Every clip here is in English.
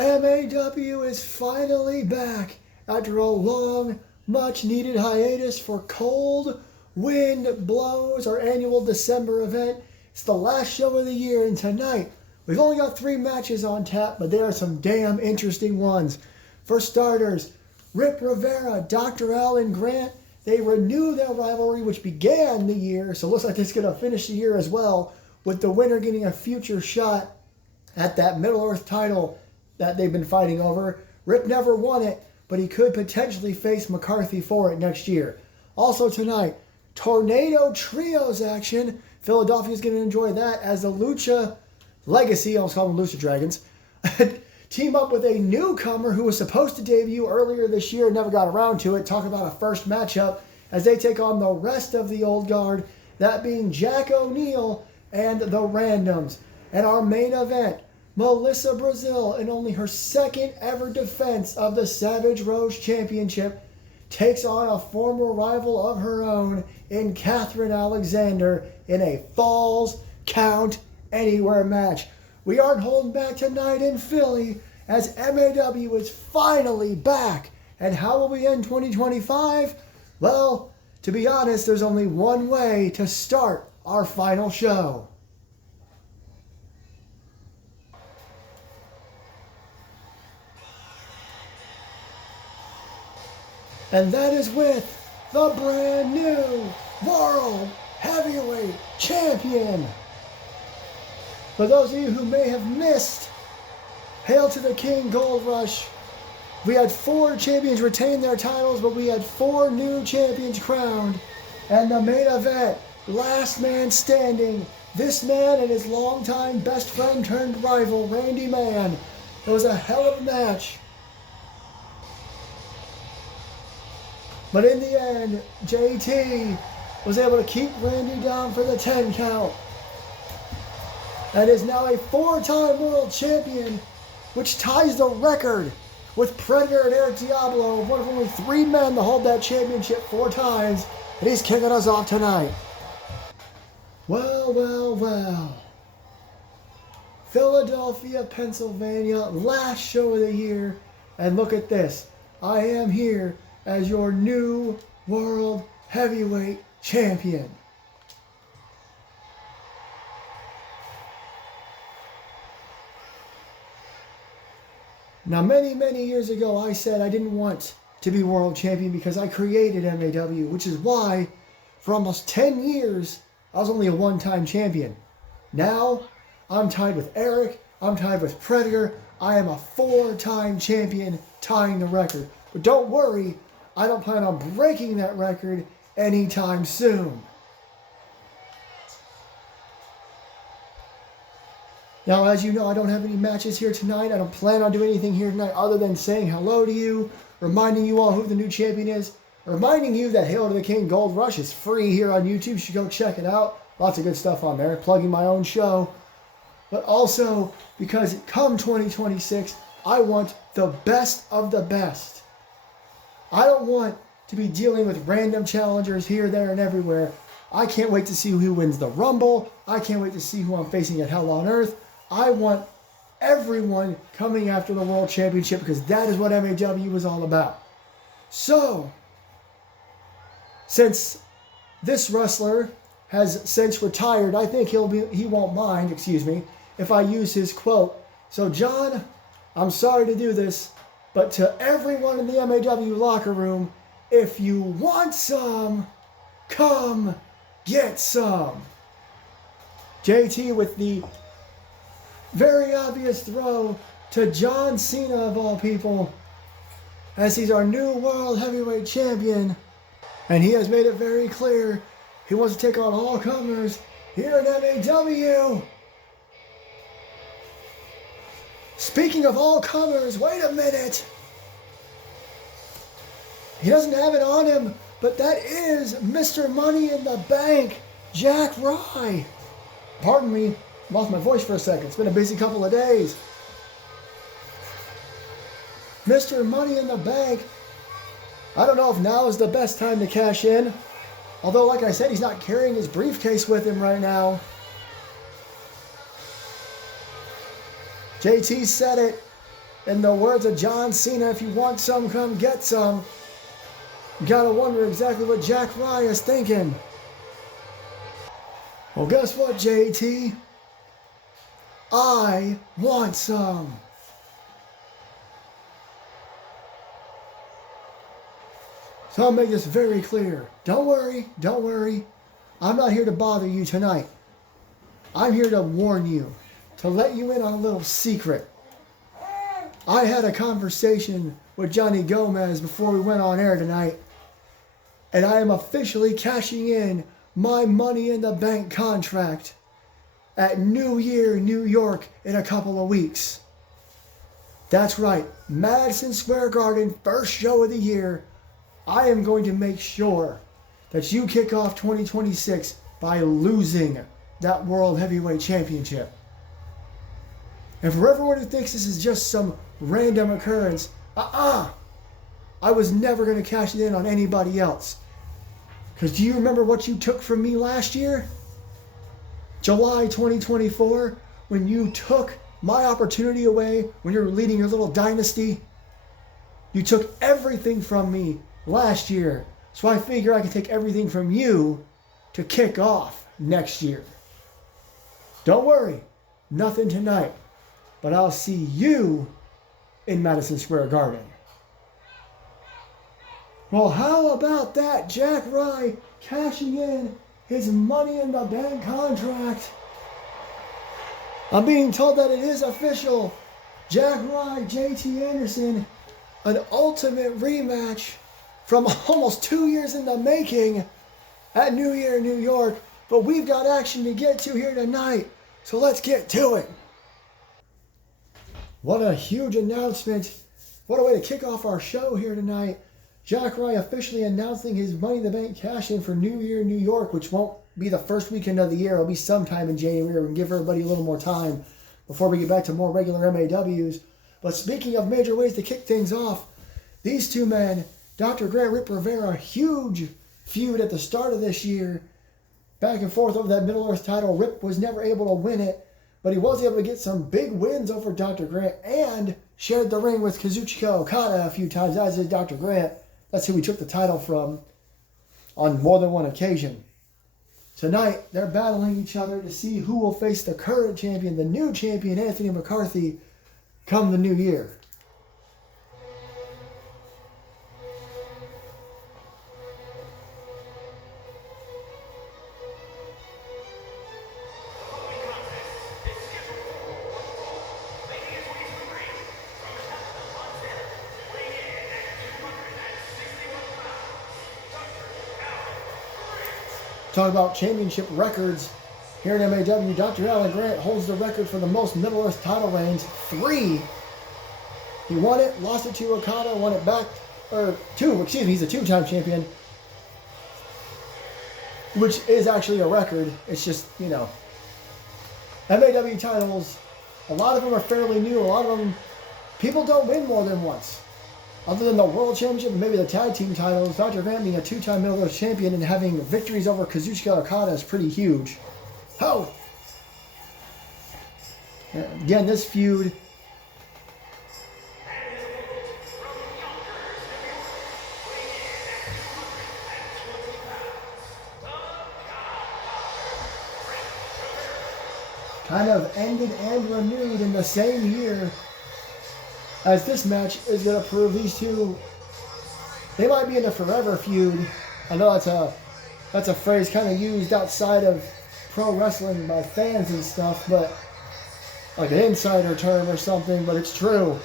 MAW is finally back after a long, much-needed hiatus for Cold Wind Blows, our annual December event. It's the last show of the year, and tonight we've only got 3 matches on tap, but there are some damn interesting ones. For starters, Rip Rivera, Dr. Alan Grant, they renew their rivalry, which began the year, so it looks like it's going to finish the year as well, with the winner getting a future shot at that Middle-earth title that they've been fighting over. Rip never won it, but he could potentially face McCarthy for it next year. Also tonight, Tornado Trios action. Philadelphia's going to enjoy that as the Lucha Legacy, I almost call them Lucha Dragons, team up with a newcomer who was supposed to debut earlier this year and never got around to it. Talk about a first matchup as they take on the rest of the old guard, that being Jack O'Neil and the Randoms. And our main event, Melissa Brazil, in only her second ever defense of the Savage Rose Championship, takes on a former rival of her own in Catherine Alexander in a Falls Count Anywhere match. We aren't holding back tonight in Philly as MAW is finally back. And how will we end 2025? Well, to be honest, there's only one way to start our final show. And that is with the brand new World Heavyweight Champion. For those of you who may have missed Hail to the King Gold Rush, we had 4 champions retain their titles, but we had 4 new champions crowned. And the main event, last man standing, this man and his longtime best friend turned rival, Randy Man. It was a hell of a match. But in the end, JT was able to keep Randy down for the 10 count. And is now a 4-time world champion, which ties the record with Predator and Eric Diablo, one of only 3 men to hold that championship 4 times. And he's kicking us off tonight. Well, well, well. Philadelphia, Pennsylvania, last show of the year. And look at this. I am here as your new World Heavyweight Champion. Now, many, many years ago, I said I didn't want to be world champion because I created MAW, which is why for almost 10 years, I was only a 1-time champion. Now, I'm tied with Eric, I'm tied with Predator, I am a 4-time champion, tying the record. But don't worry, I don't plan on breaking that record anytime soon. Now, as you know, I don't have any matches here tonight. I don't plan on doing anything here tonight other than saying hello to you, reminding you all who the new champion is, reminding you that Hail to the King Gold Rush is free here on YouTube. You should go check it out. Lots of good stuff on there, plugging my own show. But also, because come 2026, I want the best of the best. I don't want to be dealing with random challengers here, there, and everywhere. I can't wait to see who wins the Rumble. I can't wait to see who I'm facing at Hell on Earth. I want everyone coming after the World Championship because that is what MAW is all about. So, since this wrestler has since retired, I think he won't mind, if I use his quote. So, John, I'm sorry to do this, but to everyone in the MAW locker room, if you want some, come get some. JT with the very obvious throw to John Cena of all people, as he's our new World Heavyweight Champion. And he has made it very clear he wants to take on all comers here in MAW. Speaking of all comers, wait a minute. He doesn't have it on him, but that is Mr. Money in the Bank, Jack Rye. Pardon me, lost my voice for a second. It's been a busy couple of days. Mr. Money in the Bank. I don't know if now is the best time to cash in. Although, like I said, he's not carrying his briefcase with him right now. JT said it. In the words of John Cena, if you want some, come get some. You gotta wonder exactly what Jack Rye is thinking. Well, guess what, JT? I want some. So I'll make this very clear. Don't worry, don't worry. I'm not here to bother you tonight. I'm here to warn you, to let you in on a little secret. I had a conversation with Johnny Gomez before we went on air tonight, and I am officially cashing in my Money in the Bank contract at New Year, New York in a couple of weeks. That's right, Madison Square Garden, first show of the year. I am going to make sure that you kick off 2026 by losing that World Heavyweight Championship. And for everyone who thinks this is just some random occurrence, I was never going to cash it in on anybody else. Because do you remember what you took from me last year? July 2024, when you took my opportunity away, when you were leading your little dynasty. You took everything from me last year. So I figure I can take everything from you to kick off next year. Don't worry, nothing tonight. But I'll see you in Madison Square Garden. Well, how about that? Jack Rye cashing in his Money in the Bank contract. I'm being told that it is official. Jack Rye, JT Anderson, an ultimate rematch from almost 2 years in the making at New Year, New York. But we've got action to get to here tonight, so let's get to it. What a huge announcement. What a way to kick off our show here tonight. Jack Rye officially announcing his Money in the Bank cash-in for New Year, New York, which won't be the first weekend of the year. It'll be sometime in January. We can give everybody a little more time before we get back to more regular MAWs. But speaking of major ways to kick things off, these two men, Dr. Grant Rip Rivera, huge feud at the start of this year. Back and forth over that Middle Earth title. Rip was never able to win it, but he was able to get some big wins over Dr. Grant and shared the ring with Kazuchika Okada a few times, as did Dr. Grant. That's who he took the title from on more than one occasion. Tonight, they're battling each other to see who will face the current champion, the new champion, Anthony McCarthy, come the new year. Talking about championship records here in MAW, Dr. Alan Grant holds the record for the most Middle Earth title reigns, 3. He won it, lost it to Okada, won it back, he's a 2-time champion, which is actually a record. It's just, MAW titles, a lot of them are fairly new, a lot of them, people don't win more than once. Other than the World Championship and maybe the Tag Team titles, Dr. Grant being a 2-time Middle Earth champion and having victories over Kazuchika Okada is pretty huge. Oh! Again, this feud. Kind of ended and renewed in the same year, as this match is going to prove these two, they might be in a forever feud. I know that's a phrase kind of used outside of pro wrestling by fans and stuff, but like an insider term or something, but it's true.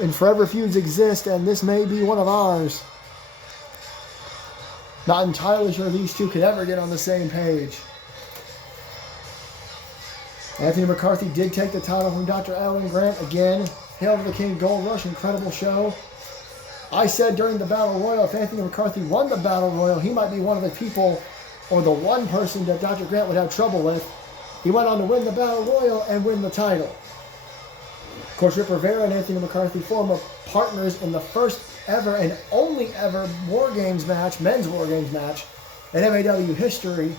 And forever feuds exist, and this may be one of ours. Not entirely sure these two could ever get on the same page. Anthony McCarthy did take the title from Dr. Alan Grant again. Hail to the King Gold Rush, incredible show. I said during the Battle Royal, if Anthony McCarthy won the Battle Royal, he might be one of the people, or the one person that Dr. Grant would have trouble with. He went on to win the Battle Royal and win the title. Of course, Rip Rivera and Anthony McCarthy former partners in the first ever and only ever War Games match, men's War Games match, in MAW history.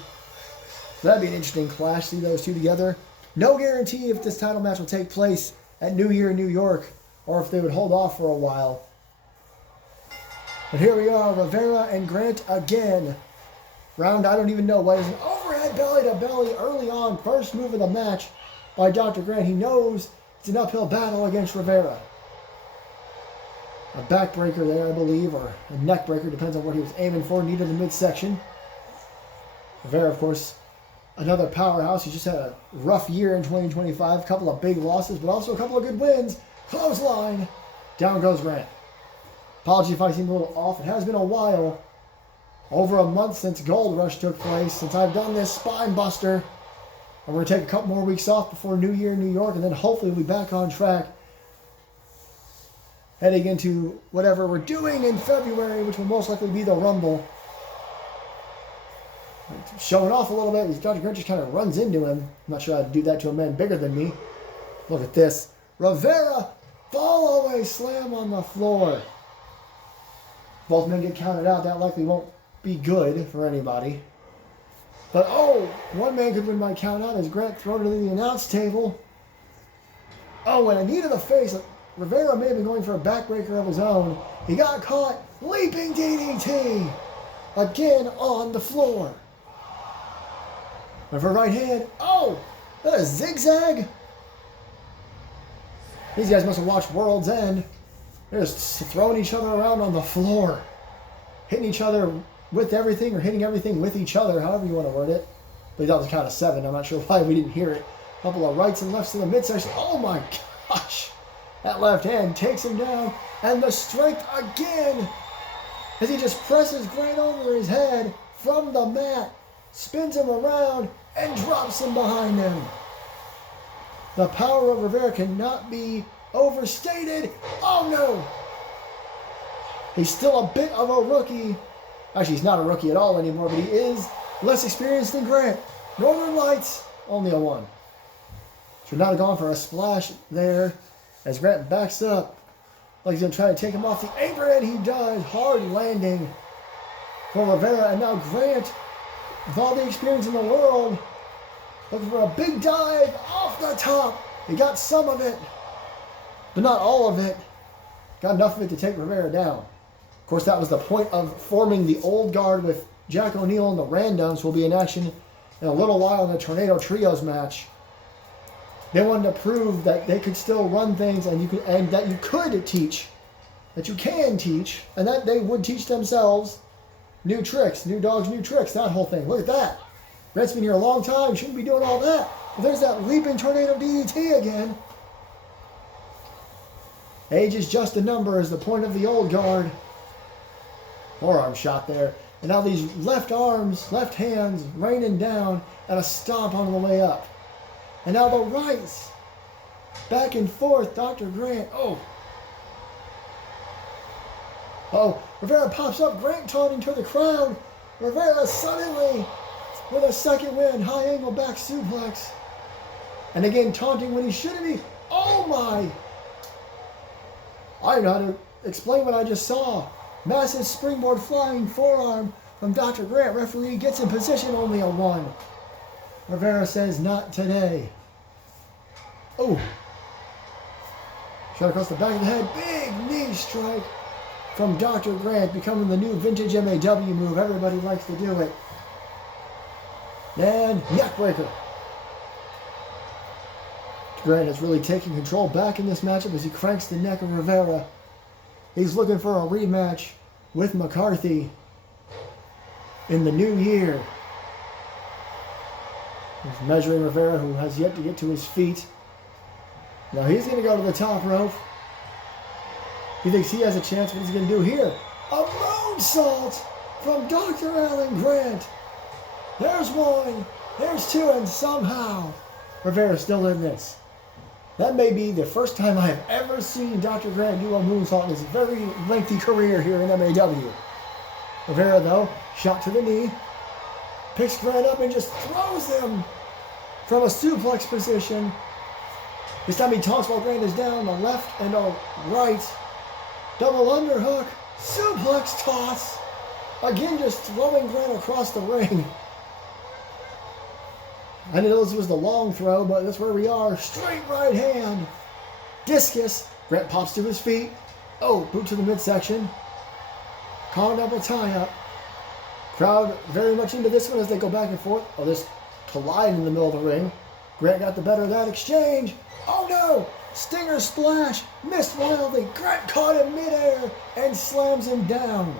So that'd be an interesting clash, see those two together. No guarantee if this title match will take place at New Year, New York. or if they would hold off for a while. But here we are, Rivera and Grant again. Round, I don't even know what is an overhead belly to belly early on. First move of the match by Dr. Grant. He knows it's an uphill battle against Rivera. A backbreaker there, I believe, or a neck breaker, depends on what he was aiming for, needed in the midsection. Rivera, of course, another powerhouse. He just had a rough year in 2025, a couple of big losses, but also a couple of good wins. Clothesline. Down goes Grant. Apology if I seem a little off. It has been a while. Over a month since Gold Rush took place, since I've done this spine buster. And we're going to take a couple more weeks off before New Year in New York, and then hopefully we'll be back on track. Heading into whatever we're doing in February, which will most likely be the Rumble. Showing off a little bit. Dr. Grant just kind of runs into him. I'm not sure I'd do that to a man bigger than me. Look at this. Rivera, fall away slam on the floor. Both men get counted out. That likely won't be good for anybody. But, oh, one man could win by count out as Grant thrown it to the announce table. Oh, and a knee to the face. Rivera may have been going for a backbreaker of his own. He got caught. Leaping DDT. Again on the floor. And for right hand. Oh, that a zigzag. These guys must have watched World's End. They're just throwing each other around on the floor. Hitting each other with everything or hitting everything with each other, however you want to word it. But that was a count of 7. I'm not sure why we didn't hear it. A couple of rights and lefts in the midsection. Oh my gosh. That left hand takes him down. And the strength again. As he just presses Grant over his head from the mat. Spins him around and drops him behind him. The power of Rivera cannot be overstated. Oh no! He's still a bit of a rookie. Actually, he's not a rookie at all anymore, but he is less experienced than Grant. Northern Lights, only a 1. Should not have gone for a splash there as Grant backs up. Like he's going to try to take him off the apron, and he does. Hard landing for Rivera, and now Grant, with all the experience in the world, looking for a big dive off the top. He got some of it, but not all of it. Got enough of it to take Rivera down. Of course, that was the point of forming the old guard with Jack O'Neil and the Randoms, who will be in action in a little while in the Tornado Trios match. They wanted to prove that they could still run things and that you could teach, that you can teach, and that they would teach themselves new tricks, new dogs, new tricks, that whole thing. Look at that. Grant's been here a long time, shouldn't be doing all that. But there's that leaping tornado DDT again. Age is just a number is the point of the old guard. Forearm shot there. And now these left arms, left hands raining down and a stomp on the way up. And now the rights. Back and forth, Dr. Grant. Oh, Rivera pops up. Grant taunting to the crowd. Rivera suddenly with a second win. High angle back suplex. And again taunting when he shouldn't be. Oh my. I don't know how to explain what I just saw. Massive springboard flying forearm from Dr. Grant. Referee gets in position, only a 1. Rivera says, not today. Oh. Shot across the back of the head. Big knee strike from Dr. Grant, becoming the new vintage MAW move. Everybody likes to do it. And neckbreaker. Grant is really taking control back in this matchup as he cranks the neck of Rivera. He's looking for a rematch with McCarthy in the new year. He's measuring Rivera, who has yet to get to his feet. Now he's going to go to the top rope. He thinks he has a chance. What is he going to do here? A moonsault from Dr. Alan Grant. There's 1. There's 2. And somehow Rivera's still in this. That may be the first time I have ever seen Dr. Grant do a moonsault in his very lengthy career here in MAW. Rivera, though, shot to the knee, picks Grant up and just throws him from a suplex position. This time he taunts while Grant is down, a left and a right. Double underhook, suplex toss. Again, just throwing Grant across the ring. I didn't know this was the long throw, but that's where we are. Straight right hand. Discus Grant pops to his feet. Oh, boot to the midsection. Calling up a tie-up. Crowd very much into this one as they go back and forth. Oh, this collide in the middle of the ring. Grant got the better of that exchange. Oh no! Stinger splash. Missed wildly. Grant caught him midair and slams him down.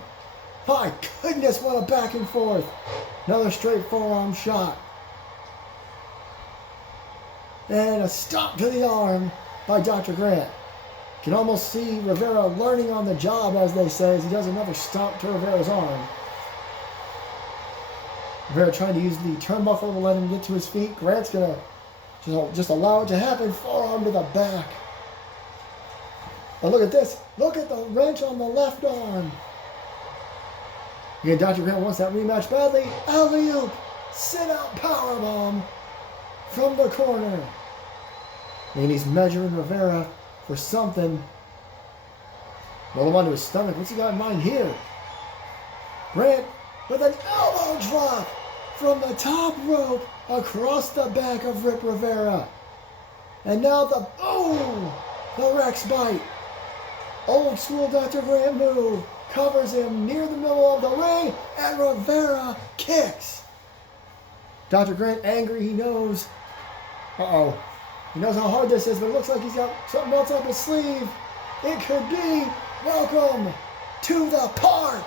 My goodness, what a back and forth. Another straight forearm shot. And a stop to the arm by Dr. Grant. Can almost see Rivera learning on the job, as they say, as he does another stomp to Rivera's arm. Rivera trying to use the turnbuckle to let him get to his feet. Grant's going to just allow it to happen. Forearm to the back. But look at this. Look at the wrench on the left arm. Again, Dr. Grant wants that rematch badly. Alley-oop. Sit-out powerbomb from the corner. And he's measuring Rivera for something. Roll him onto his stomach. What's he got in mind here? Grant with an elbow drop from the top rope across the back of Rip Rivera. And now the Rex bite. Old school Dr. Grant move. Covers him near the middle of the ring, and Rivera kicks. Dr. Grant angry, he knows. Uh-oh. He knows how hard this is, but it looks like he's got something else up his sleeve. It could be welcome to the park.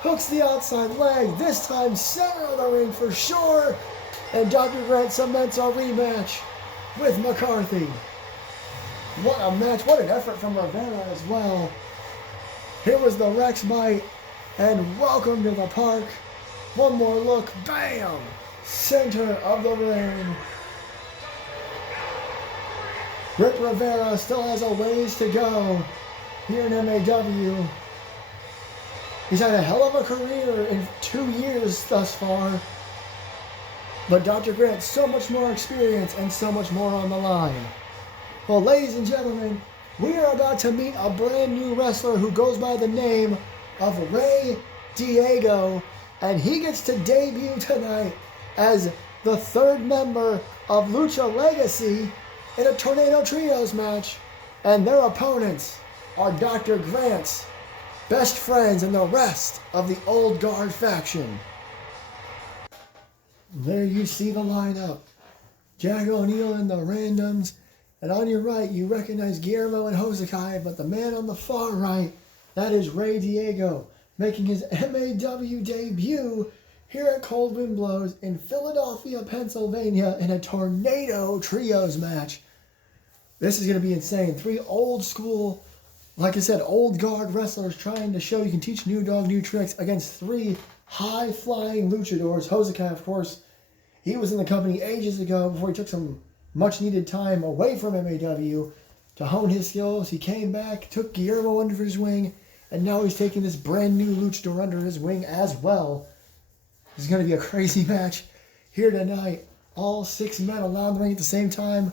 Hooks the outside leg, this time center of the ring for sure. And Dr. Grant cements a rematch with McCarthy. What a match, what an effort from Rivera as well. Here was the Rex bite, and welcome to the park. One more look, bam! Center of the ring. Rip Rivera still has a ways to go here in MAW. He's had a hell of a career in 2 years thus far. But Dr. Grant, so much more experience and so much more on the line. Well, ladies and gentlemen, we are about to meet a brand new wrestler who goes by the name of Rey Diego, and he gets to debut tonight as the third member of Lucha Legacy in a Tornado Trios match, and their opponents are Dr. Grant's best friends and the rest of the Old Guard faction. There you see the lineup. Jack O'Neil and the Randoms. And on your right, you recognize Guillermo and Hosakai, but the man on the far right, that is Rey Diego, making his MAW debut here at Cold Wind Blows in Philadelphia, Pennsylvania, in a Tornado Trios match. This is going to be insane. 3 old school, like I said, old guard wrestlers trying to show you can teach new dog new tricks against 3 high-flying luchadors. Hosakai, of course, he was in the company ages ago before he took some much-needed time away from MAW to hone his skills. He came back, took Guillermo under his wing, and now he's taking this brand new luchador under his wing as well. This is going to be a crazy match here tonight. All 6 men allowed the ring at the same time.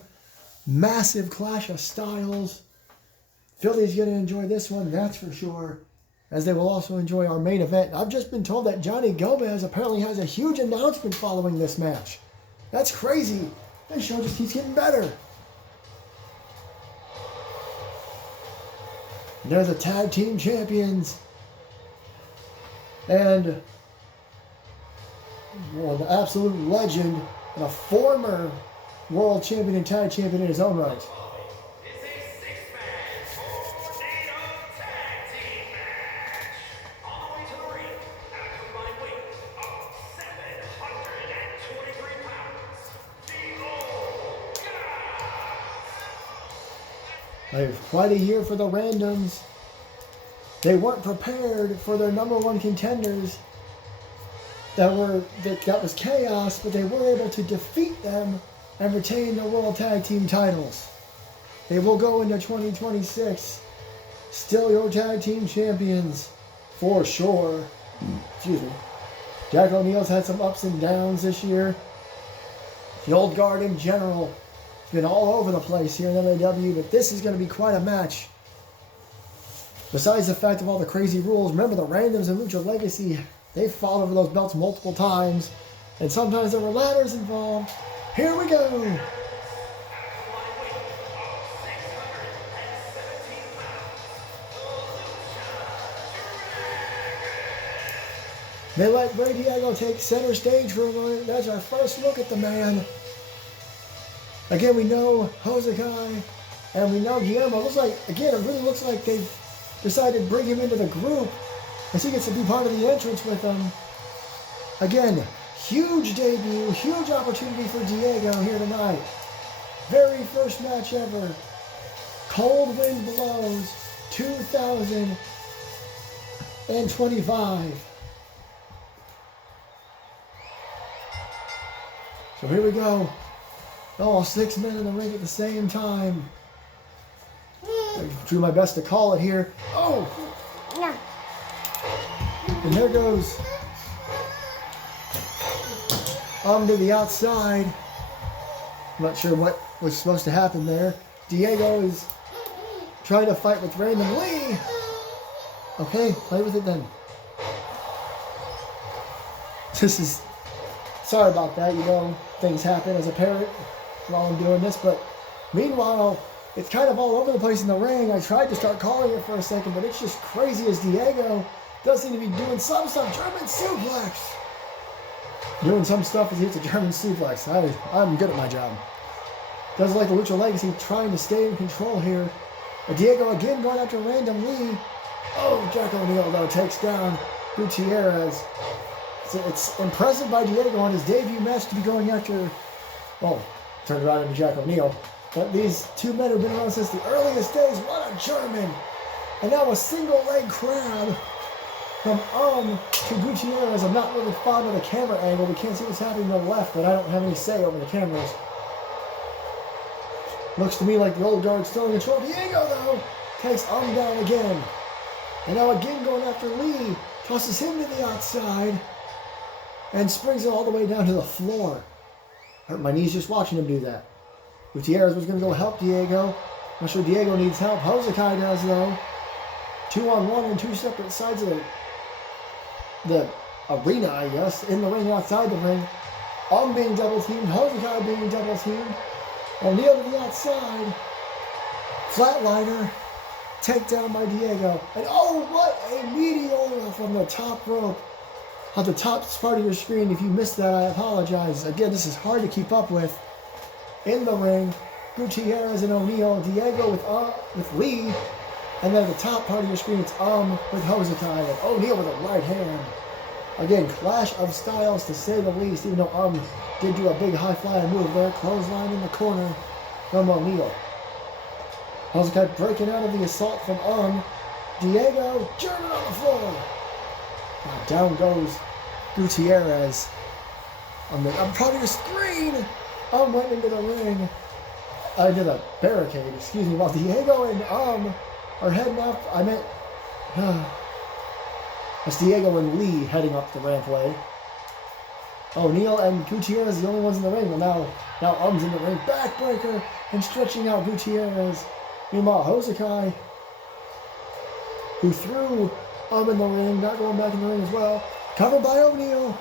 Massive clash of styles. Philly's going to enjoy this one, that's for sure, as they will also enjoy our main event. I've just been told that Johnny Gomez apparently has a huge announcement following this match. That's crazy. This show just keeps getting better. And there's the tag team champions. And well, the absolute legend and a former world champion and tag champion in his own right. It's a 6-man Tornado Tag Team match. On the way to the ring, at a combined weight of 723 pounds, the Old Guard. They have quite a year for the Randoms. They weren't prepared for their number 1 contenders. That was Chaos, but they were able to defeat them and retain the World Tag Team titles. They will go into 2026 still your tag team champions for sure. Excuse me. Jack O'Neil's had some ups and downs this year. The Old Guard in general has been all over the place here in MAW, but this is going to be quite a match. Besides the fact of all the crazy rules, remember the Randoms and Lucha Legacy, they fought over those belts multiple times, and sometimes there were ladders involved. Here we go. They let Ray Diego take center stage for a moment. That's our first look at the man. Again, we know Hosakai and we know Guillermo. It looks like, again, it really looks like they've decided to bring him into the group as he gets to be part of the entrance with them. Again, huge debut, huge opportunity for Diego here tonight. Very first match ever. Cold Wind Blows 2025. So here we go. Oh, 6 men in the ring at the same time. I do my best to call it here. Oh! And there goes to the outside. I'm not sure what was supposed to happen there. Diego is trying to fight with Random Lee. Okay, play with it then. Sorry about that, you know, things happen as a parent while I'm doing this, but meanwhile, it's kind of all over the place in the ring. I tried to start calling it for a second, but it's just crazy as Diego does seem to be doing some stuff. German suplex! Doing some stuff as he hits a German suplex. I'm good at my job. Does like the Lucha Legacy trying to stay in control here. Diego again going after Random Lee. Oh, Jack O'Neil though takes down Gutierrez. It's impressive by Diego on his debut match to be going after, well, turned around into Jack O'Neil. But these two men have been around since the earliest days. What a German! And now a single leg crab from to Gutierrez. I'm not really fond of the camera angle. We can't see what's happening to the left, but I don't have any say over the cameras. Looks to me like the old guard still in control. Diego, though, takes down again. And now again going after Lee. Tosses him to the outside. And springs it all the way down to the floor. Hurt my knees just watching him do that. Gutierrez was going to go help Diego. I'm sure Diego needs help. Hosakai does, though. 2-on-1 on two separate sides of the arena, I guess. In the ring, outside the ring. Being double teamed. Hosakai being double teamed. O'Neil to the outside. Flatliner. Takedown by Diego. And oh, what a meteor from the top rope. On the top part of your screen. If you missed that, I apologize. Again, this is hard to keep up with. In the ring, Gutierrez and O'Neil. Diego with Lee. And then at the top part of your screen, it's with Hosakai. And O'Neil with a right hand. Again, clash of styles to say the least. Even though did do a big high flying move there. Clothesline in the corner from O'Neil. Hosakai breaking out of the assault from Diego, German on the floor. Now down goes Gutierrez. On the front of your screen. Went into the ring. Into the barricade, excuse me. While Diego and are heading up. I meant it's Diego and Lee heading up the rampway. O'Neil and Gutierrez the only ones in the ring. But now in the ring. Backbreaker and stretching out Gutierrez. Meanwhile, Hosakai, who threw in the ring, not going back in the ring as well. Covered by O'Neil.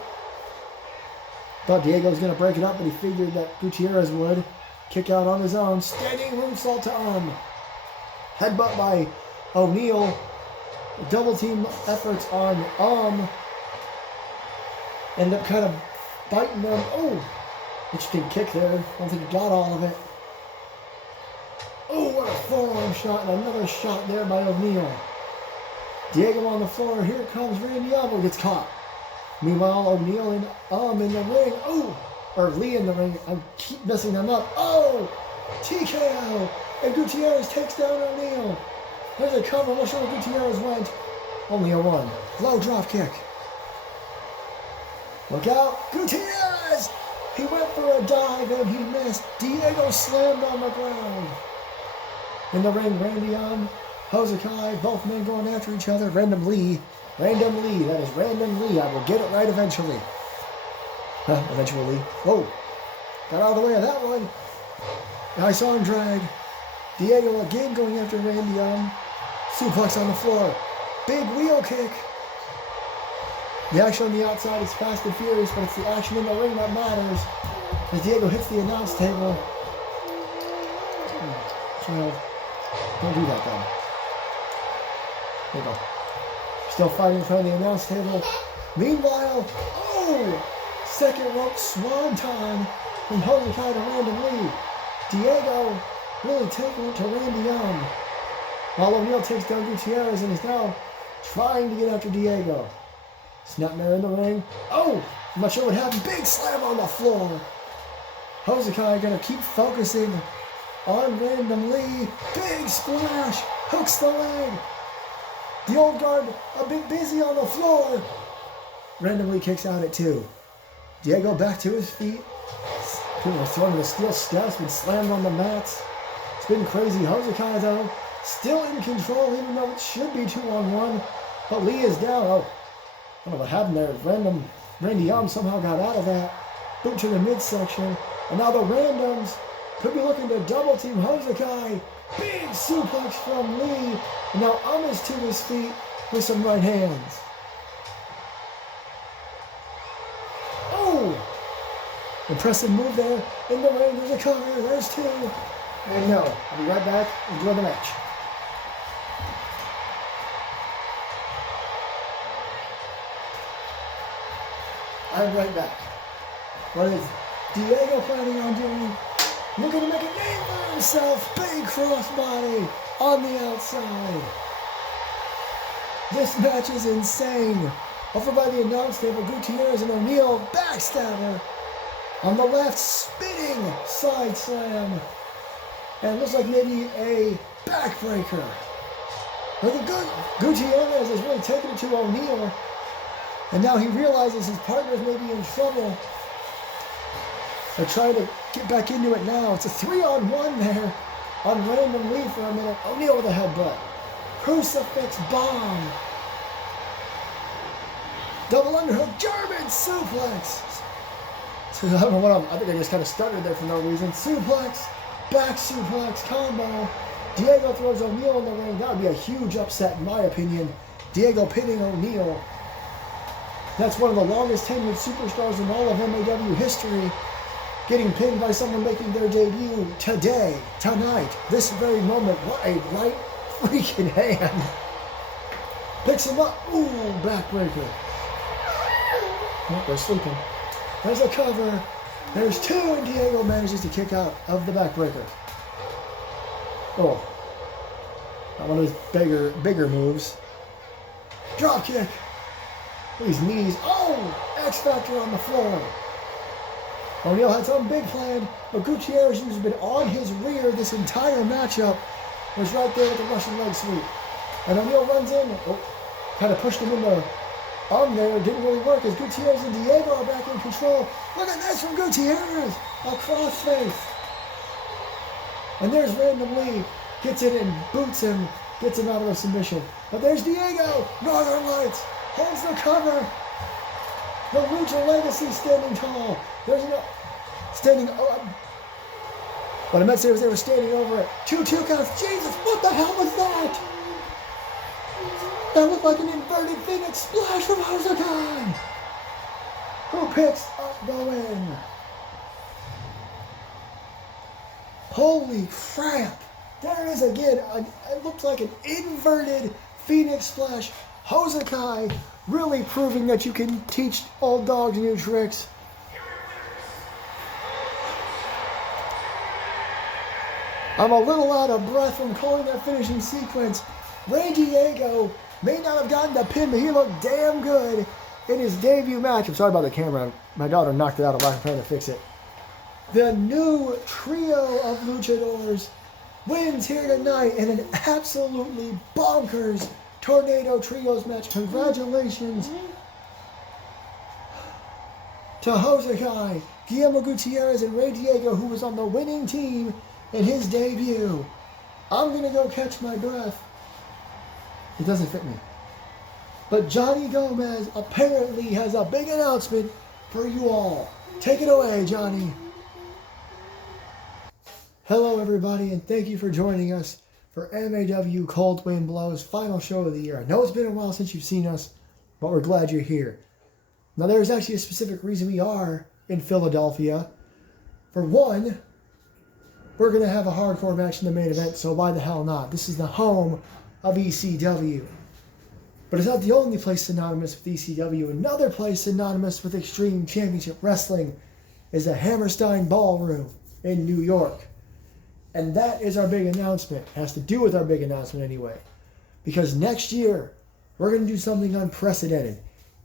Thought Diego was going to break it up, but he figured that Gutierrez would. Kick out on his own. Standing moonsault to Headbutt by O'Neil. Double team efforts on end up kind of biting them. Oh, interesting kick there. I don't think he got all of it. Oh, what a forearm shot, and another shot there by O'Neil. Diego on the floor. Here comes Randy Orton. Gets caught. Meanwhile, O'Neil and in the ring. Oh, or Lee in the ring. I keep messing them up. Oh, TKO. And Gutierrez takes down O'Neil. There's a cover. We'll show where Gutierrez went. Only a one. Low drop kick. Look out. Gutierrez. He went for a dive and he missed. Diego slammed on the ground. In the ring, Randy Hosakai, both men going after each other. Random Lee, that is Random Lee. I will get it right eventually. Eventually. Whoa, got out of the way of that one. Nice arm drag. Diego again going after Randy suplex on the floor. Big wheel kick. The action on the outside is fast and furious, but it's the action in the ring that matters. As Diego hits the announce table. So, don't do that then. There you go. Still fighting in front of the announce table. Meanwhile, oh! Second rope swanton from Hosakai to Random Lee. Diego really taking it to Randy Young. While O'Neal takes down Gutierrez and is now trying to get after Diego. Snapmare in the ring. Oh! I'm not sure what happened. Big slam on the floor. Hosakai gonna keep focusing on Random Lee. Big splash. Hooks the leg. The old guard a bit busy on the floor. Random Lee kicks out at 2. Diego back to his feet. People are throwing the steel steps, been slammed on the mats. It's been crazy. Hosakai, though, still in control, even though it should be 2-on-1. But Lee is down. Oh, I don't know what happened there. Randy Young somehow got out of that. Boot to the midsection. And now the randoms could be looking to double team Hosakai. Big suplex from Lee. And now is to his feet with some right hands. Oh! Impressive move there in the ring. There's a cover. There's 2. And no. I'll be right back. Enjoy the match. I'm right back. What is Diego planning on doing? Looking to make a name for himself. Big crossbody on the outside. This match is insane. Over by the announce table, Gutierrez and O'Neal backstabber. On the left, spinning side slam. And it looks like maybe a backbreaker. But the Gutierrez is really taking it to O'Neal. And now he realizes his partners may be in trouble. They're trying to get back into it now. It's a 3-on-1 there on Random Lee for a minute. O'Neal with a headbutt. Crucifix bomb. Double underhook, German suplex. So I don't know what I think I just kind of stuttered there for no reason. Suplex, back suplex combo. Diego throws O'Neal in the ring. That would be a huge upset in my opinion. Diego pinning O'Neal. That's one of the longest tenured superstars in all of MAW history. Getting pinned by someone making their debut today, tonight, this very moment. What a right freaking hand. Picks him up. Ooh, backbreaker. Oh, they're sleeping. There's a cover. There's 2, and Diego manages to kick out of the backbreaker. Oh. Not one of his bigger moves. Drop kick. These knees. Oh! X Factor on the floor. O'Neal had something big planned, but Gutierrez, who's been on his rear this entire matchup, was right there with the Russian leg sweep. And O'Neal runs in. Oh, kind of pushed him in the arm there. It didn't really work as Gutierrez and Diego are back in control. Look at this from Gutierrez. A crossface. And there's Random Lee. Gets in and boots him. Gets him out of a submission. But there's Diego. Northern Lights. Holds the cover. The Lucha Legacy standing tall. There's no standing. What I meant to say was they were standing over it. 2-2 counts. Jesus, what the hell was that? That looked like an inverted Phoenix splash from Hosakai. Who picks up the win? Holy crap. There it is again. It looks like an inverted Phoenix splash. Hosakai really proving that you can teach old dogs new tricks. I'm a little out of breath from calling that finishing sequence. Rey Diego may not have gotten the pin, but he looked damn good in his debut match. I'm sorry about the camera. My daughter knocked it out of line trying to fix it. The new trio of luchadors wins here tonight in an absolutely bonkers Tornado Trios match. Congratulations to Hosakai, Guillermo Gutierrez, and Rey Diego, who was on the winning team in his debut. I'm going to go catch my breath. It doesn't fit me. But Johnny Gomez apparently has a big announcement for you all. Take it away, Johnny. Hello, everybody, and thank you for joining us for MAW Cold Wind Blows final show of the year. I know it's been a while since you've seen us, but we're glad you're here. Now, there's actually a specific reason we are in Philadelphia. For one, we're going to have a hardcore match in the main event, so why the hell not? This is the home of ECW. But it's not the only place synonymous with ECW. Another place synonymous with Extreme Championship Wrestling is the Hammerstein Ballroom in New York. And that is our big announcement. It has to do with our big announcement anyway. Because next year, we're going to do something unprecedented.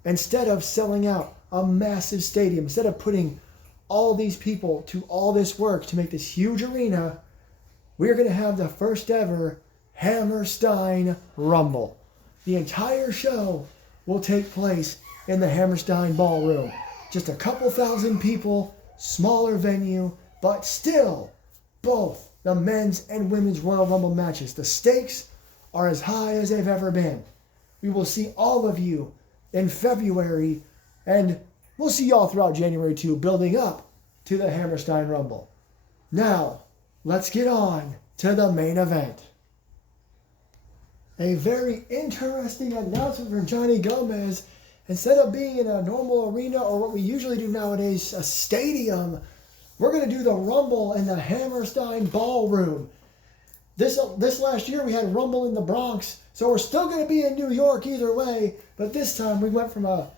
Instead of selling out a massive stadium, instead of putting all these people to all this work to make this huge arena, we're going to have the first ever Hammerstein Rumble. The entire show will take place in the Hammerstein Ballroom. Just a couple thousand people, smaller venue, but still both the men's and women's Royal Rumble matches. The stakes are as high as they've ever been. We will see all of you in February, and we'll see y'all throughout January too, building up to the Hammerstein Rumble. Now, let's get on to the main event. A very interesting announcement from Johnny Gomez. Instead of being in a normal arena or what we usually do nowadays, a stadium, we're going to do the Rumble in the Hammerstein Ballroom. This last year we had Rumble in the Bronx, so we're still going to be in New York either way, but this time we went from a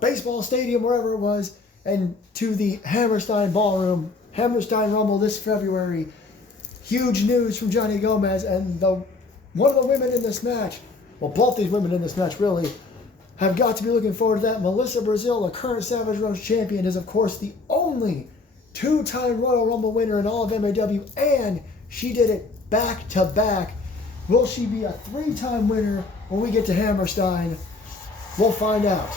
baseball stadium, wherever it was, and to the Hammerstein Ballroom, Hammerstein Rumble this February. Huge news from Johnny Gomez, and one of the women in this match, well, both these women in this match really, have got to be looking forward to that. Melissa Brazil, the current Savage Rose champion, is of course the only two-time Royal Rumble winner in all of MAW, and she did it back to back. Will she be a three-time winner when we get to Hammerstein? We'll find out.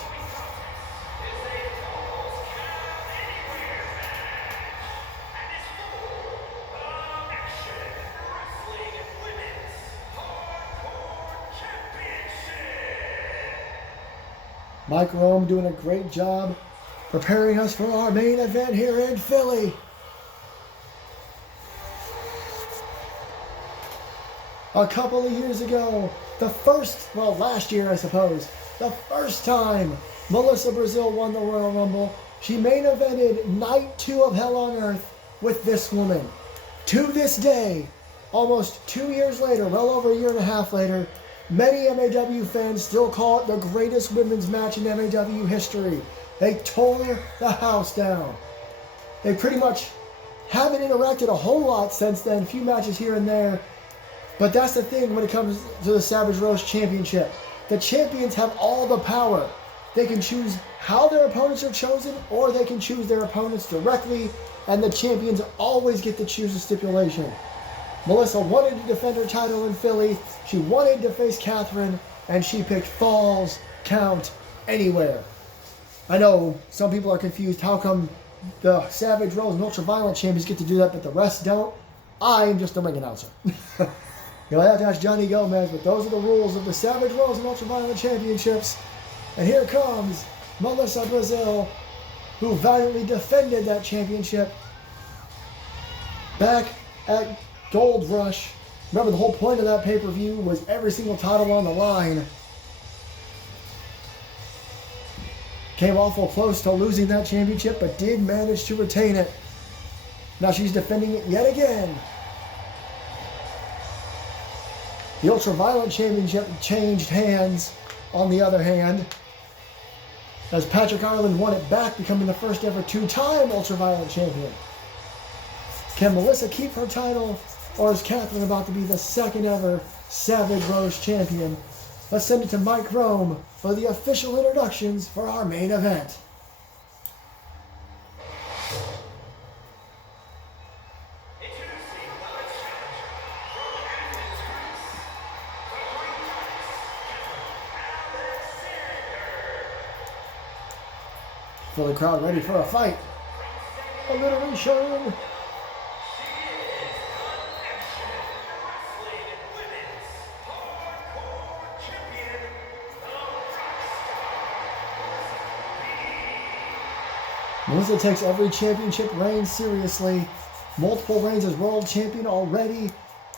Mike Rome doing a great job preparing us for our main event here in Philly. A couple of years ago, last year I suppose, the first time Melissa Brazil won the Royal Rumble, she main evented Night 2 of Hell on Earth with this woman. To this day, almost 2 years later, well over a year and a half later, many MAW fans still call it the greatest women's match in MAW history. They tore the house down. They pretty much haven't interacted a whole lot since then, a few matches here and there. But that's the thing when it comes to the Savage Rose Championship. The champions have all the power. They can choose how their opponents are chosen, or they can choose their opponents directly, and the champions always get to choose a stipulation. Melissa wanted to defend her title in Philly. She wanted to face Catherine, and she picked Falls Count Anywhere. I know some people are confused. How come the Savage Rose and Ultraviolet champions get to do that, but the rest don't? I'm just a ring announcer. You'll have to ask Johnny Gomez, but those are the rules of the Savage Rose and Ultraviolet championships. And here comes Melissa Brazil, who valiantly defended that championship back at Gold Rush. Remember, the whole point of that pay-per-view was every single title on the line. Came awful close to losing that championship, but did manage to retain it. Now she's defending it yet again. The Ultraviolet Championship changed hands, on the other hand, as Patrick Ireland won it back, becoming the first ever two-time Ultraviolet Champion. Can Melissa keep her title, or is Catherine about to be the second ever Savage Rose Champion? Let's send it to Mike Rome for the official introductions for our main event. Feel the crowd ready for a fight. Alliteration. Melissa takes every championship reign seriously. Multiple reigns as world champion already.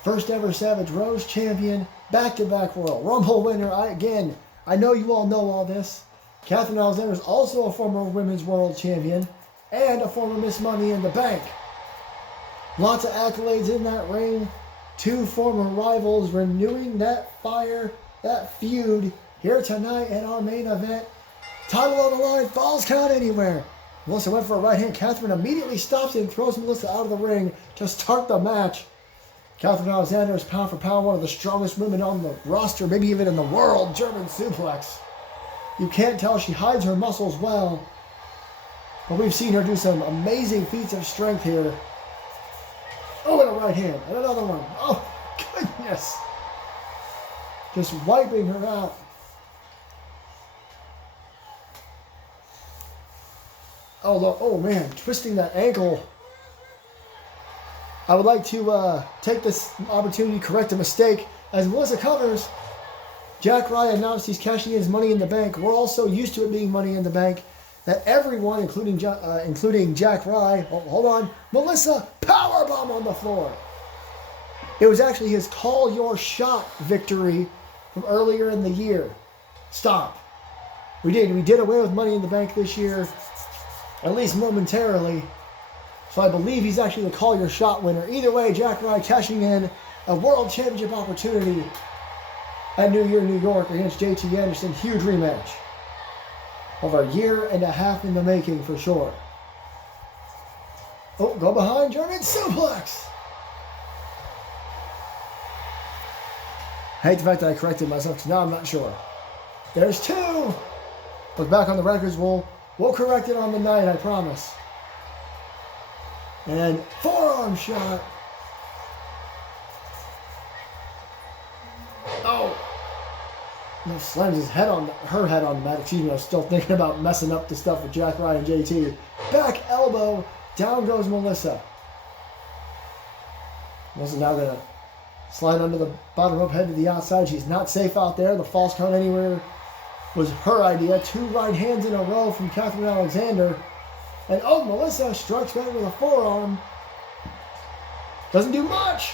First ever Savage Rose champion. Back-to-back Royal Rumble winner. I know you all know all this. Catherine Alexander is also a former women's world champion and a former Miss Money in the Bank. Lots of accolades in that ring. Two former rivals renewing that fire, that feud here tonight at our main event. Title on the line, Falls Count Anywhere. Melissa went for a right hand. Catherine immediately stops it and throws Melissa out of the ring to start the match. Catherine Alexander is pound for pound one of the strongest women on the roster, maybe even in the world. German suplex. You can't tell she hides her muscles well. But we've seen her do some amazing feats of strength here. Oh, and a right hand. And another one. Oh, goodness. Just wiping her out. Oh, look. Oh, man. Twisting that ankle. I would like to take this opportunity to correct a mistake. As Melissa covers, Jack Ryan announced he's cashing in his Money in the Bank. We're all so used to it being Money in the Bank that everyone, including Jack Ryan, hold on, Melissa, powerbomb on the floor. It was actually his Call Your Shot victory from earlier in the year. Stop. We did away with Money in the Bank this year, at least momentarily. So I believe he's actually the Call Your Shot winner. Either way, Jack Ryan cashing in a World Championship opportunity at New Year, New York against JT Anderson. Huge rematch. Over a year and a half in the making for sure. Oh, go behind, German suplex. I hate the fact that I corrected myself because now I'm not sure. There's two. Look back on the records. We'll correct it on the night, I promise. And forearm shot. Oh. No, slams his head on her head on the mat. Excuse me, I was still thinking about messing up the stuff with Jack Ryan and JT. Back elbow. Down goes Melissa. Melissa's now going to slide under the bottom rope, head to the outside. She's not safe out there. The false count anywhere was her idea. Two right hands in a row from Catherine Alexander. And oh, Melissa strikes back with a forearm. Doesn't do much.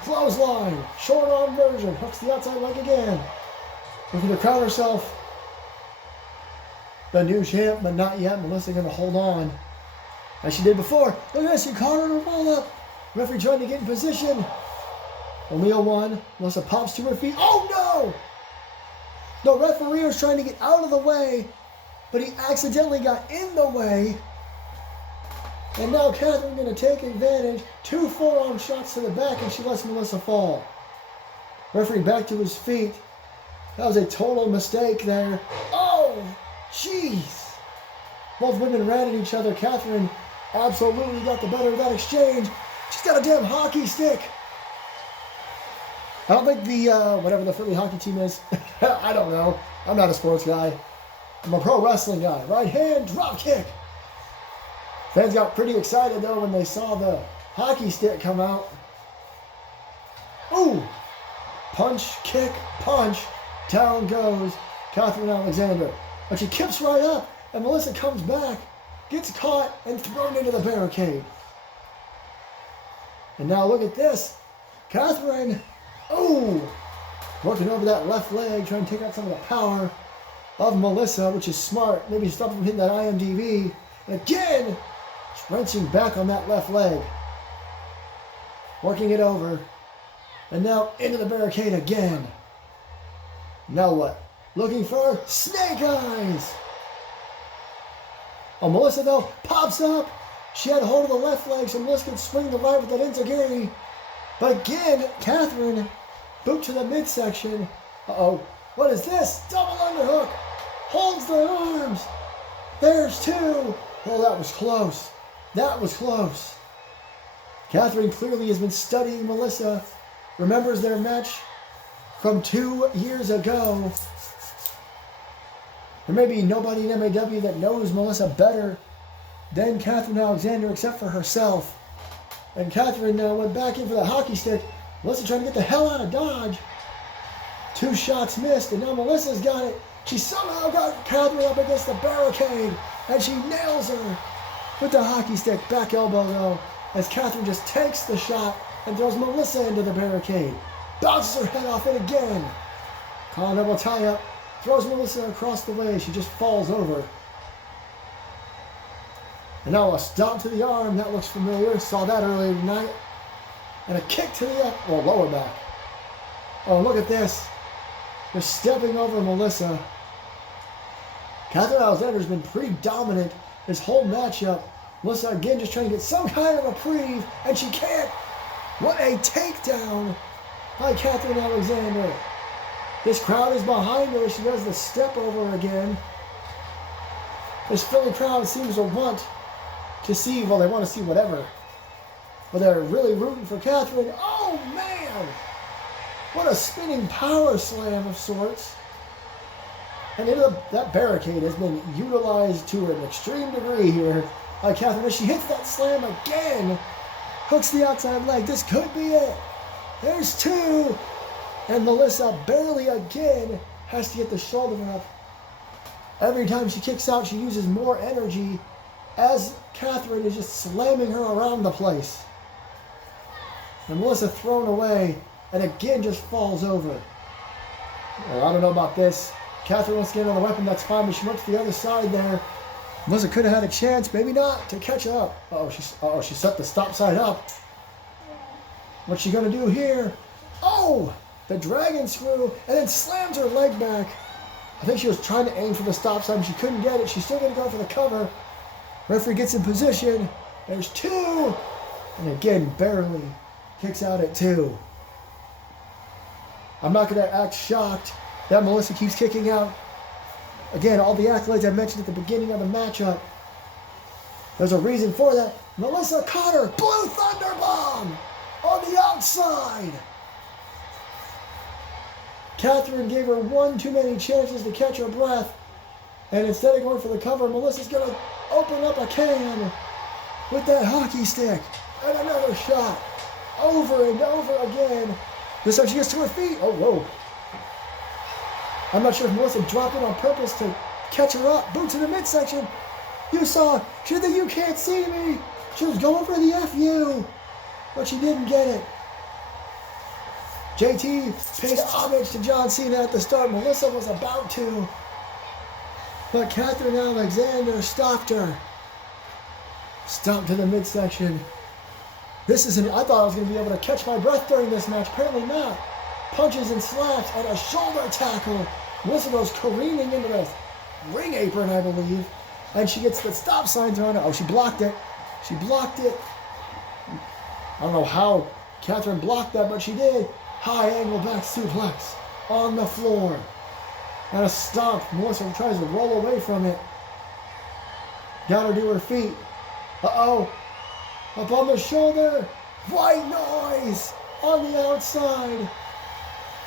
Clothesline. Short arm version. Hooks the outside leg again. Looking to crown herself the new champ, but not yet. Melissa going to hold on as she did before. Look at this. She caught her in a roll up. Referee trying to get in position. O'Neal won. Melissa pops to her feet. Oh no! The referee was trying to get out of the way, but he accidentally got in the way. And now Catherine going to take advantage. Two forearm shots to the back, and she lets Melissa fall. Referee back to his feet. That was a total mistake there. Oh, jeez. Both women ran at each other. Catherine absolutely got the better of that exchange. She's got a damn hockey stick. I don't think the, whatever the Philly hockey team is, I don't know. I'm not a sports guy. I'm a pro wrestling guy. Right hand, drop kick. Fans got pretty excited, though, when they saw the hockey stick come out. Ooh. Punch, kick, punch. Down goes Catherine Alexander. But she kips right up, and Melissa comes back, gets caught, and thrown into the barricade. And now look at this. Catherine, ooh, working over that left leg, trying to take out some of the power of Melissa, which is smart. Maybe stop from hitting that IMDb. And again, wrenching back on that left leg. Working it over. And now into the barricade again. Now what? Looking for snake eyes. Oh, Melissa, though, pops up. She had hold of the left leg, so Melissa could swing the right with that insecurity. But again, Catherine, boot to the midsection. Uh-oh. What is this? Double underhook. Holds the arms. There's two. Oh, that was close. That was close. Catherine clearly has been studying Melissa. Remembers their match from 2 years ago. There may be nobody in MAW that knows Melissa better than Catherine Alexander, except for herself. And Catherine went back in for the hockey stick. Melissa trying to get the hell out of Dodge. 2 shots missed, and now Melissa's got it. She somehow got Catherine up against the barricade, and she nails her with the hockey stick. Back elbow, though, as Catherine just takes the shot and throws Melissa into the barricade. Bounces her head off it again. Collar double tie-up. Throws Melissa across the way. She just falls over. And now a stomp to the arm. That looks familiar. Saw that earlier tonight. And a kick to the lower back. Oh, look at this. They're stepping over Melissa. Catherine Alexander's been pretty dominant this whole matchup. Melissa again just trying to get some kind of reprieve, and she can't. What a takedown by Catherine Alexander. This crowd is behind her as she does the step over again. This Philly crowd seems to want to see, well, they want to see whatever. But they're really rooting for Catherine. Oh, man! What a spinning power slam of sorts. And that barricade has been utilized to an extreme degree here by Catherine. As she hits that slam again, hooks the outside leg. This could be it. There's two. And Melissa barely again has to get the shoulder up. Every time she kicks out, she uses more energy as Catherine is just slamming her around the place. And Melissa thrown away and again just falls over. Well, I don't know about this. Catherine wants to get another weapon, that's fine, but she went to the other side there. Melissa could have had a chance, maybe not, to catch up. She set the stop sign up. What's she going to do here? Oh, the dragon screw, and then slams her leg back. I think she was trying to aim for the stop sign. She couldn't get it. She's still going to go for the cover. Referee gets in position. There's two. And again, barely kicks out at two. I'm not going to act shocked that Melissa keeps kicking out. Again, all the accolades I mentioned at the beginning of the matchup. There's a reason for that. Melissa caught her. Blue Thunder Bomb on the outside. Catherine gave her one too many chances to catch her breath. And instead of going for the cover, Melissa's going to open up a can with that hockey stick. And another shot. Over and over again. This time she gets to her feet. Oh, whoa. I'm not sure if Melissa dropped it on purpose to catch her up. Boot to the midsection. You saw. She did the "you can't see me." She was going for the FU. But she didn't get it. JT paid homage to John Cena at the start. Melissa was about to. But Catherine Alexander stopped her. Stomped to the midsection. I thought I was going to be able to catch my breath during this match. Apparently not. Punches and slaps and a shoulder tackle. Melissa goes careening into the ring apron, I believe. And she gets the stop signs on her. Oh, she blocked it. She blocked it. I don't know how Catherine blocked that, but she did. High angle back suplex on the floor. And a stomp. Melissa tries to roll away from it. Got her to her feet. Uh-oh. Up on the shoulder. White noise on the outside.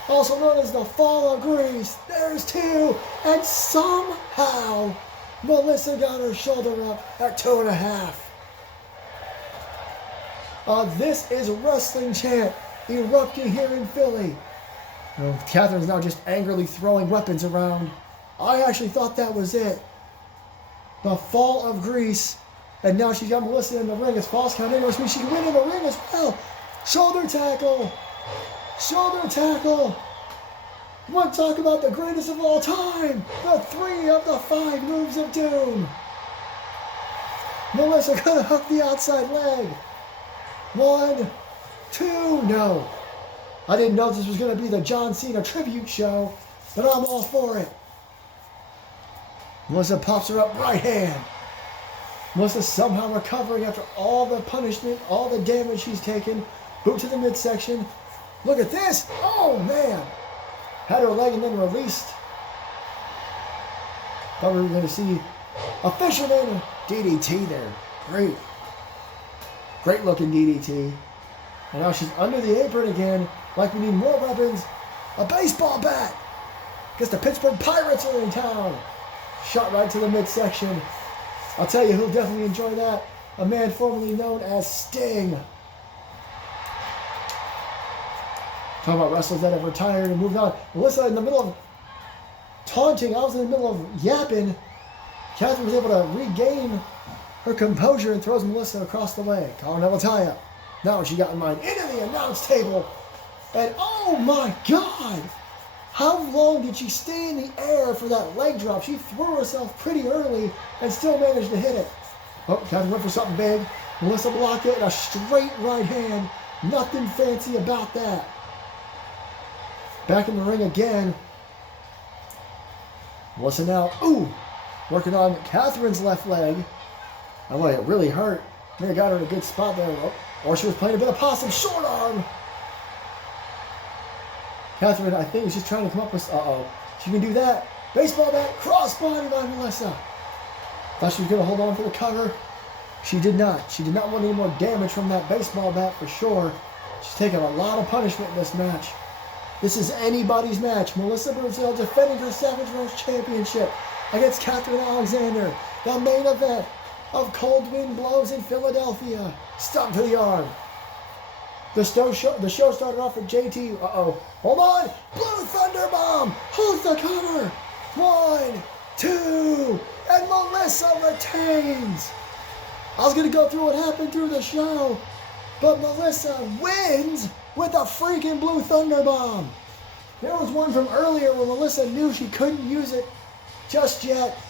Also known as the fall of Greece. There's two. And somehow Melissa got her shoulder up at 2.5. This is wrestling chant erupting here in Philly. Catherine's now just angrily throwing weapons around. I actually thought that was it. The fall of Greece. And now she's got Melissa in the ring as false count in, which means she can win in the ring as well. Shoulder tackle. Shoulder tackle. You want to talk about the greatest of all time? The 3 of the 5 moves of doom. Melissa gonna hook the outside leg. 1, 2, no. I didn't know this was gonna be the John Cena tribute show, but I'm all for it. Melissa pops her up right hand. Melissa somehow recovering after all the punishment, all the damage she's taken. Boot to the midsection. Look at this. Oh, man. Had her leg and then released. Thought we were going to see a fisherman DDT there. Great. Great looking DDT. And now she's under the apron again. Like we need more weapons. A baseball bat. Guess the Pittsburgh Pirates are in town. Shot right to the midsection. I'll tell you who'll definitely enjoy that. A man formerly known as Sting. Talking about wrestlers that have retired and moved on. Melissa in the middle of taunting. I was in the middle of yapping. Catherine was able to regain her composure and throws Melissa across the way. Collar tie up. Now she got in mind. Into the announce table. And oh my God. How long did she stay in the air for that leg drop? She threw herself pretty early and still managed to hit it. Oh, Catherine went for something big. Melissa blocked it and a straight right hand Nothing fancy about that. Back in the ring again. Melissa now, working on Catherine's left leg. Oh boy, it really hurt. May have got her in a good spot there. Or she was playing a bit of possum. Short arm. Catherine, I think, is just trying to come up with... She can do that. Baseball bat, crossbody by Melissa. Thought she was going to hold on for the cover. She did not. She did not want any more damage from that baseball bat for sure. She's taken a lot of punishment in this match. This is anybody's match. Melissa Brazil defending her Savage Rose Championship against Catherine Alexander. The main event of Cold Wind Blows in Philadelphia. Stomp to the arm. The show started off with JT. Hold on. Blue Thunder Bomb. Holds the cover. 1, 2, and Melissa retains. I was going to go through what happened through the show, but Melissa wins with a freaking Blue Thunder Bomb. There was one from earlier where Melissa knew she couldn't use it just yet.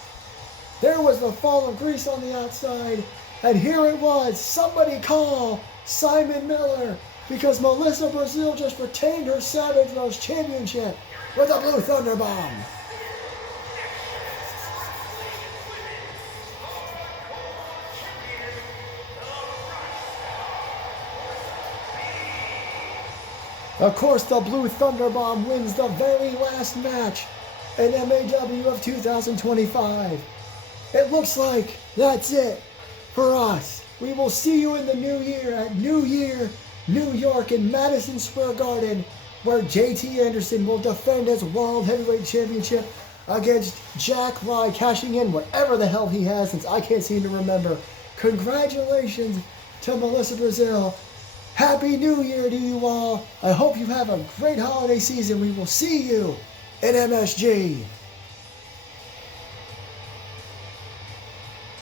There was the fall of grease on the outside, and here it was. Somebody call Simon Miller, because Melissa Brazil just retained her Savage Rose Championship with a Blue Thunder Bomb. Of course, the Blue Thunder Bomb wins the very last match in MAW of 2025. It looks like that's it for us. We will see you in the new year at New Year, New York in Madison Square Garden, where JT Anderson will defend his World Heavyweight Championship against Jack Rye, cashing in whatever the hell he has, since I can't seem to remember. Congratulations to Melissa Brazil. Happy New Year to you all. I hope you have a great holiday season. We will see you in MSG.